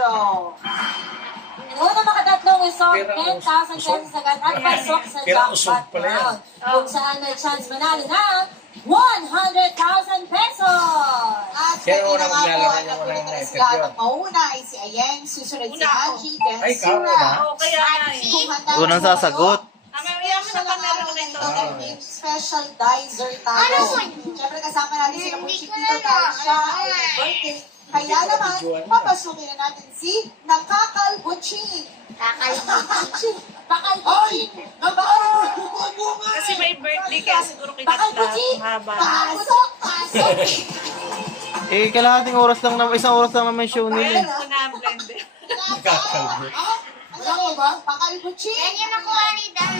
presyo. Una makatatlong isok, 10,000 pesos agad at pasok sa jackpot round. Kung saan may chance manalo ng 100,000 pesos. At Sino kanina unang nga po, maglalaro ang niya nakulit unang na na-interview? lahat. Mauna ay si Ayeng, susunod si Una ako. Angie, then Ay, ikaw Sura. na. Oo, kaya nga eh. Kung handa Unang na po sasagot. kayo, Mamaya mo na special pa ang meron araw na ito. ito dahil may special dizer tayo. Siyempre kasama natin sila po Chiquito dahil siya ay birthday. Kaya naman, papasukin na natin si Nakakalbuching. Pakalbuching! Kasi may birthday kaya siguro kinatla. Mahaba. Pasok! Pasok! Eh, kalahating oras lang naman, isang oras lang naman yung show nila. Ayan ko na ang blender. Ano ba? Pakalbuching! Yan yung nakuha ni Dan.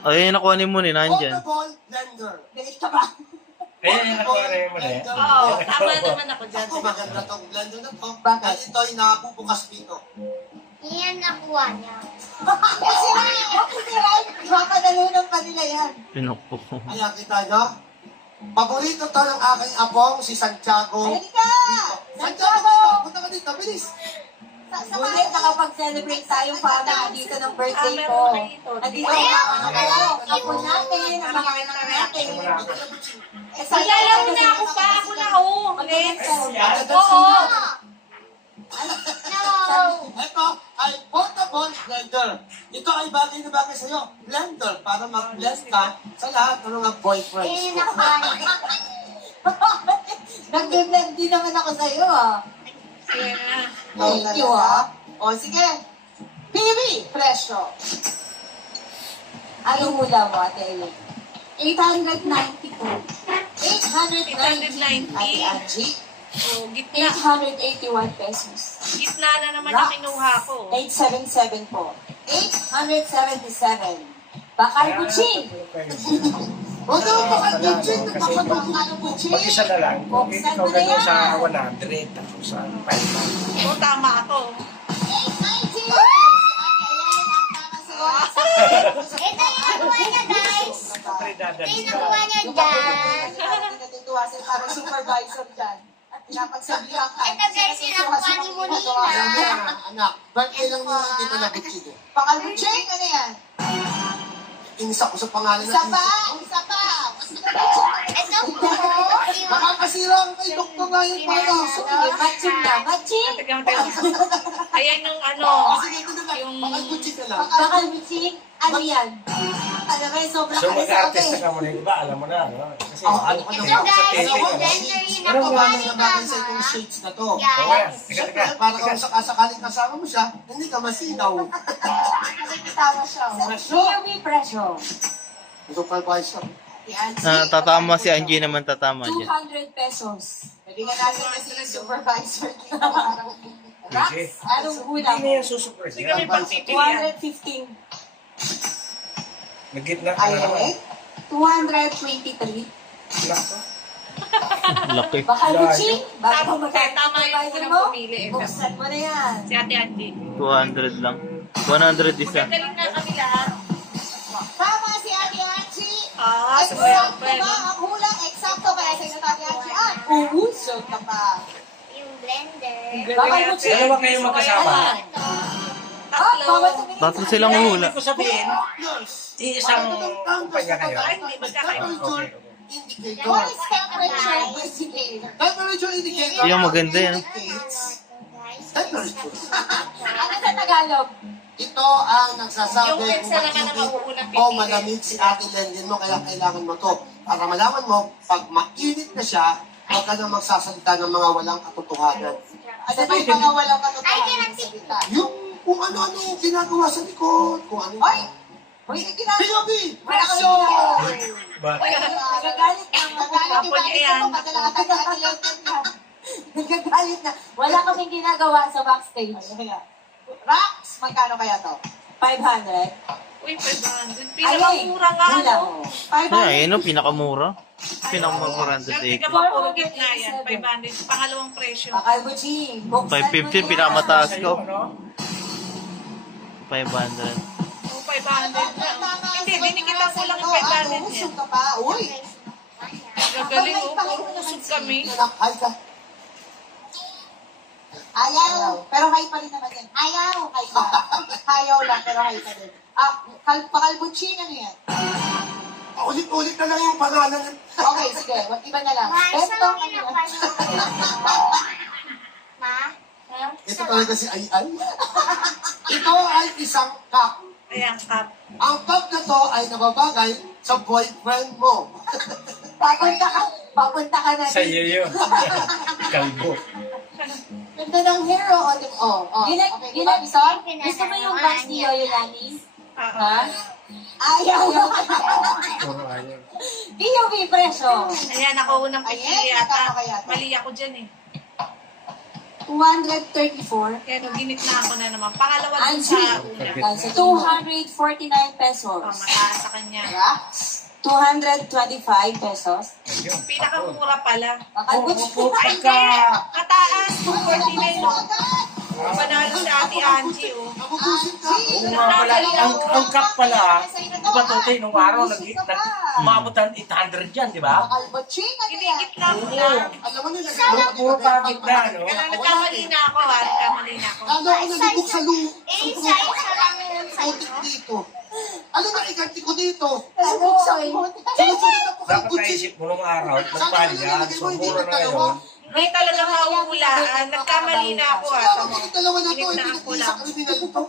Ay, nakuha ni Moon eh, nandyan. Portable blender. Galit ka ba? Ayan, yung nakuha na yun mo na eh. Oo, tama naman ako dyan. Ako maganda tong blender na to. Bakit? Dahil ito ay nakabubukas dito. Yan nakuha niya. Kasi makadalunan pa nila yan. Pinukpo ko. Ayan kita, no? Paborito to ng aking apong, si Santiago. Halika! Santiago! Santiago! Punta ka dito, bilis! Ngunit nakapag-celebrate tayong family dito ng birthday ko. Nandito ang ako natin, ang mga anak natin. Maglalaro na ako pa. Ako na oh. Oo! No! Ito ay portable blender. Ito ay bagay na bagay sa'yo. Blender para mag-blend ka sa lahat ng mga boyfriends Yan yung mo. nakuha niya. Nag-blend din naman ako sa'yo ah. Thank you ah. O sige. PB, presyo. Anong hula mo, Ate Eileen? 890 po. 890. 890. Ate Angie, Oh, gitna. 881 pesos. Gitna na naman ang kinuha ko. 877 po. 877. Bakal Kuching. Huwag ka pakal-butching. Napakapag-butching. Mag-isa na lang. Hindi Buksan ikaw mo na gano'n sa yan. 100, ako sa 500. Oo, tama ako. 890. Si Ate Ayan ang tama sa oras. Ito yung nakuha niya, guys. Siyempre, Ito dadalhin yung ka. nakuha niya, Dan. Natutuwa sila parang supervisor dyan. At pinapagsabihan ka. Ito, guys, yung nakuha ni Molina. Anak, birthday lang nila hindi ko nabutching. Bakal Kuching, ano yan? Inisa ko sa pangalan Isa ng pa, isa pa. Ito po, yung... Nakakasira ang kay Dr. Ryan para. Matching na, matching. Ayan yung ano. Sige, ito na lang. Yung- Pakal-butching na lang. Bakal Kuching, ano yan? Ano ba yung sobrang So, ano sa mag-artist akin? ka muna, di ba? Alam mo na, no? Kasi, Ano ka Ito, naman? guys, Alam mo, yung blender yung Pero nakuha wala ni na bagay sa Mama. itong shades na to. Oo, yan. Guys, Teka, Siyempre, teka. para kung sakasakaling kasama mo siya, hindi ka masinaw. Tama siya. POV presyo. Supervisor. Si Angie. Tatama si Angie naman, tatama dyan. 200 pesos. Bibigyan natin kasi yung supervisor dito. Rax, Sige. anong hula Hindi mo? na yan susupport. Sige, may pagpipilian. 215. Nagitna ka na naman. Ay, 223. Nako. Laki. Baka Gucci, bago Tama, magkano tama yung supervisor unang mo, pumili. buksan mo na yan. Si Ate Angie. 200 lang. 100 isa. Magaling na kami lahat. Tama si Ate Angie. Ah, sa kaya Eksakto ba ang hula? Eksakto kaya sa inyo Ate Angie? Ah, uusog ka pa. yung blender. Baka Gucci. Dalawa kayo magkasama. Ito. Ah, bawal tumingin. Tatlo silang hula. Ibig ko sabihin, isang kumpanya kayo. Ay, hindi magkakayo. Temperature Okay, indicator. What is temperature indicator? Temperature indicator. Yung maganda yan. indicates Guys, temperature. Ano sa Tagalog? Ito ang nagsasabi Yung pensa naman na mauunang o malamig si Ate Lendin mo, kaya kailangan mo to. Para malaman mo, pag mainit na siya, huwag ka na magsasalita ng mga walang katotohanan. Ano ba yung mga walang Ay, katotohanan kinang sa salita? Yung kung ano-ano yung ginagawa sa likod, kung ano. Ay! Uy, ginagawa. POV! Wala kang Action! But, Nagagalit na. Nagagalit yung Tapos Ate yan. mo. Padala ka tayo Ate Lendin na. Nagagalit na. Wala kaming ginagawa sa backstage. Rax, magkano kaya to? 500? Uy, 500. Pinakamura nga, hula no? mo. Ay, 500? ayun o, pinakamura. Pinakamura Kasi dito. ka ba puro gitna yan? 500. Pangalawang presyo. Bakal Buchi. Buksan mo 550, na yan. pinakamataas ko. ano? 500. Oh, 500 na. Hindi, dinikitan ko lang yung 500 niya. Usog ka pa. Uy! Gagaling, oh. Puro usog kami. Anak, hi ka. Ayaw. Pero hay pa rin naman yan. Ayaw. Hay pa. Ayaw lang, pero hay pa rin. Pakalbutsin, ano yan? Ulit-ulit na lang yung pangalan. Okay, sige. Iba na lang. Ma, Bento, saan ano yan? Ma? Ito talaga si Ayan. Ito ay isang cup. Ayan, cup. Ang cup na to ay nababagay sa boyfriend mo. Papunta ka na. Sa iyo yun. Kalbo. Ganda ng hero. Gusto mo yung box ni Yoyo Lani? Ha? Ayaw. Puro ayaw. POV presyo. Ayan, ako unang pipili Ayan, ata. tama kaya to. Mali ako dyan eh. 234. Kaya nung ginit na ako na naman. Pangalawa dun Angie. sa una. 249 pesos. Oh, mataas sa kanya. 225 pesos. Ayun. Pinakamura pala. Pupo Ay, ka. hindi. Mataas. 249 oh. Panalo si Ate Angie oh. Nabubusin ka. Oo nga pala, ang cup pala, di ba Tote, nung araw, umabot ng 800 yan, di ba? Pakalbutsin, ano yan? Ginigit lang ko na. Alam mo nila, Puro pa gitna, no? Kaya nagkamali na ako ha. Nagkamali na ako. Lalo ako nalibog sa Isa-isa lang yun sa'yo. putik dito. Ano na iganti ko dito? Sorry. Sunod-sunod ako kay Dapat Butchie. naisip mo nung araw, nagpalyan, so mura na yun. Hindi talaga mauulaan. Nagkamali na ako ha. Kaya ako dalawa na to, Ginit na hindi ako nagpisa lang. kriminal ito.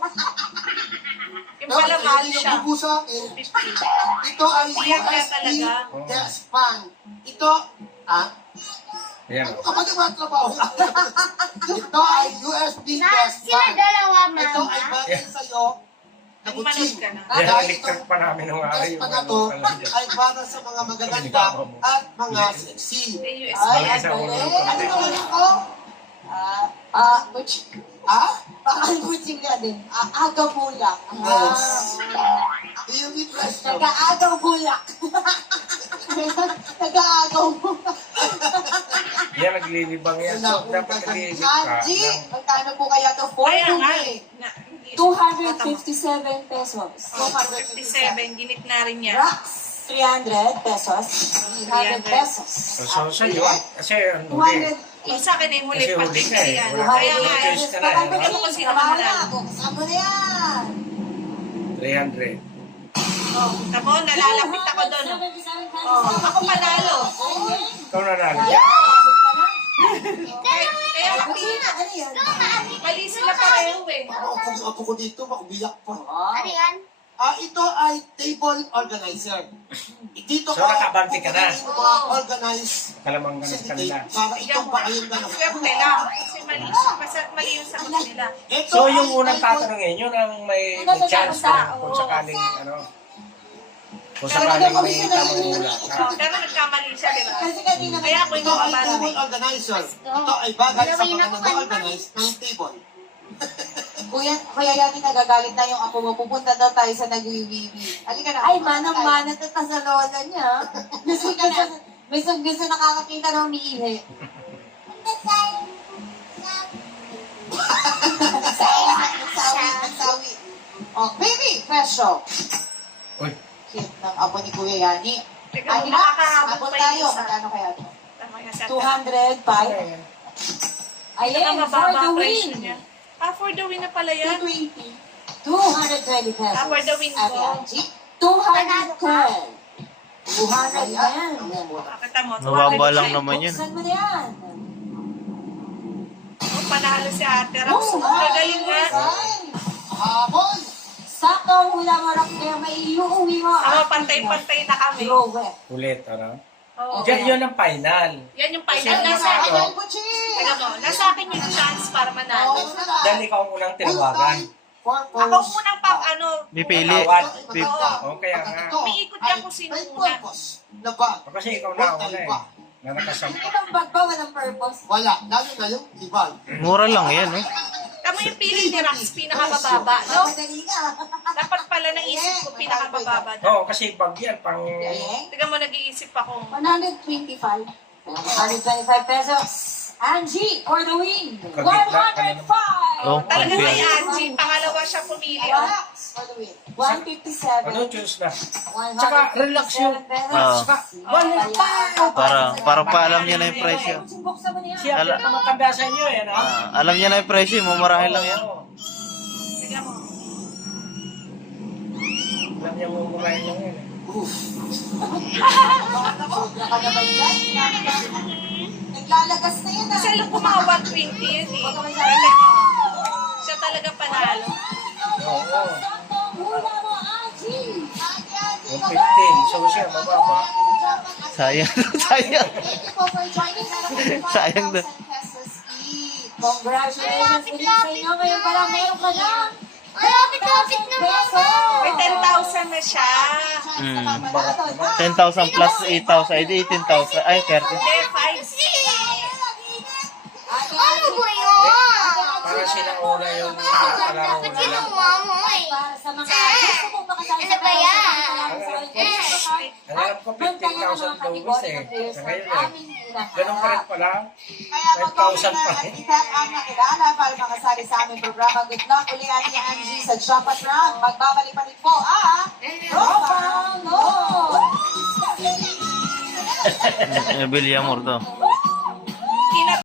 Yung pala mahal Hindi siya. nagbubu sa akin. 50. Ito ay Ayan kaya USB talaga. gas fan. Ito, Ayan. ano ka ba nagmatrabaho? Ito ay USB gas Sila fan. dalawa, Ito ay mama. bagay sa'yo na Manood Butchie. ka na. Yan, Dahil electric itong pa namin nung araw gas yung pa na to ano pala dyan. ay para sa mga magaganda at mga sexy. May USB Ay, yan. Isa ulo galing. yung Ano konti. naman ako? Butch. Pakalbutsin ka din. Agaw bulak. Yes. Yung impression. Nag-aagaw bulak. Nag-aagaw bulak. Yan, naglilibang yan. So, dapat nag-iisip ka. Angie, magkano po kaya ito? Kaya nga. 4 257 pesos. 257. Ginit na rin yan. Rocks, 300 pesos. 300 pesos. So, sa'yo, kasi ang huli. 200. Yung sa akin ay huli Kasi pa huli ka eh. yan. Wala Kaya kang nga eh. choice ka na eh, no? Ano kung sino Tama manalo? na. Buksan mo na yan. 300. Tamo, nalalapit ako doon. 277 pesos. Oh, ako panalo. Ikaw na nalo. Kaya Ano yan? mali sila pareho eh. Ako ko dito, makubiyak pa. Ano yan? Ito ay table organizer. Dito So, nakabante ka na. kukunin mo mga organize Kalamang ganas ka nila. para ikaw pa kayong dalawa. Swerte lang. Kasi mali yung sagot nila. Ito So, ay yung unang table- tatanungin, yun ang may chance na kung sakaling, kung sakaling may tamang hula. Pero nagkamali siya, di ba? Kasi kanina Kaya ako Ito yung ay kabara. table organizer. Ito ay bagay sa Dalawin mga ako, nag-organize ng table. Kuya Yani nagagalit na yung ako mo. Pupunta daw tayo sa nag-wiwiwi. Halika na. Ay, manang-mana to sa lola niya. Gusto nakakakita ng umiihi. Nagsawi. Oh, baby, presyo. Uy, Cute ng apo ni Kuya Yani. Teka, Ani na, makakahabol abot pa tayo. yung isa. Magkano kaya ito? Tama yan sa 205. Ayan, for mababa the ang presyo win. niya. For the win na pala yan. 220. 220 pesos. For the win Ate ko. Angie. 210. 200 yan. Pakita mo. Mababa 200 lang siya. naman yun. Buksan mo na yan. Oh, panalo si Ate Rax. Oh, Magaling nga. Habol! Sakto hula mo rak kaya may iuwi mo. Ako, pantay-pantay na kami. Growe. ulit, ano? Oo. Diyan, yun ang final. Yan yung final. Kasi Nasa ano, akin. Habol, Butchie! Teka mo, nasa akin yung chance para manalo. Dahil ikaw ang unang tinawagan. Ako munang Pipili. Tawad. Pip- Oo, kaya nga. Umiikot ka kung sino una. Na ba? Kasi ikaw na una eh. Na nakasampa. Ibang bag ba walang purpose? Wala. Lalo na yung ibang. Mura lang yan, eh. Tama yung pili ni Rax, pinakamababa, no? Madali ka. Dapat pala naisip ko pinakamababa. Oo, kasi pag yan, pang... Teka mo, nag-iisip ako. 125. 125 pesos. Angie, for the win. Kagitna ka na 105. Oh, Talaga pag- kay Angie, pangalawa siya pumili. Oh. Relax for the win. 157. Ano, choose na. 157 Tsaka, relax yung... pesos. Tsaka, balik pa! Para paalam niya na yung presyo. Buksan mo niya. Siya pinakamatanda sa inyo, yan ha? Alam niya na yung presyo, mumurahin lang yan. Oo. Tignan mo. Alam niya mumurahin lang yan. Sobra ka naman dyan. Naglalagas na yan. Kasi alam ko mga 120 yun eh. Siya talaga panalo. Oo. Saktong hula mo, Angie. 115. So siya, mababa. Sayang, sayang. Thank you po for joining. Sayang na. 5,000 pesos each. Congratulations ulit sa inyo. Ngayon pa lang meron ka na. Lapit-lapit na mga. May 10,000 na siya. 10,000 plus 8,000, edi 18,000. Ay, 30. Hindi, 5. Ano ba yun? Para silang una yung palaro Ba't nila. ginawa mo eh? Para sa mga gusto mong makasali sa Ano ba yan? Ang alam ko, 15,000 lowest eh. Sa ngayon eh. Ganun pa rin pala. Kaya 5,000 pa mag-comment eh. na at ang nakilala para makasali sa aming programa. Good luck uli Ate Angie sa Japan Round. Magbabalik pa rin po Ropa No! Villamor to.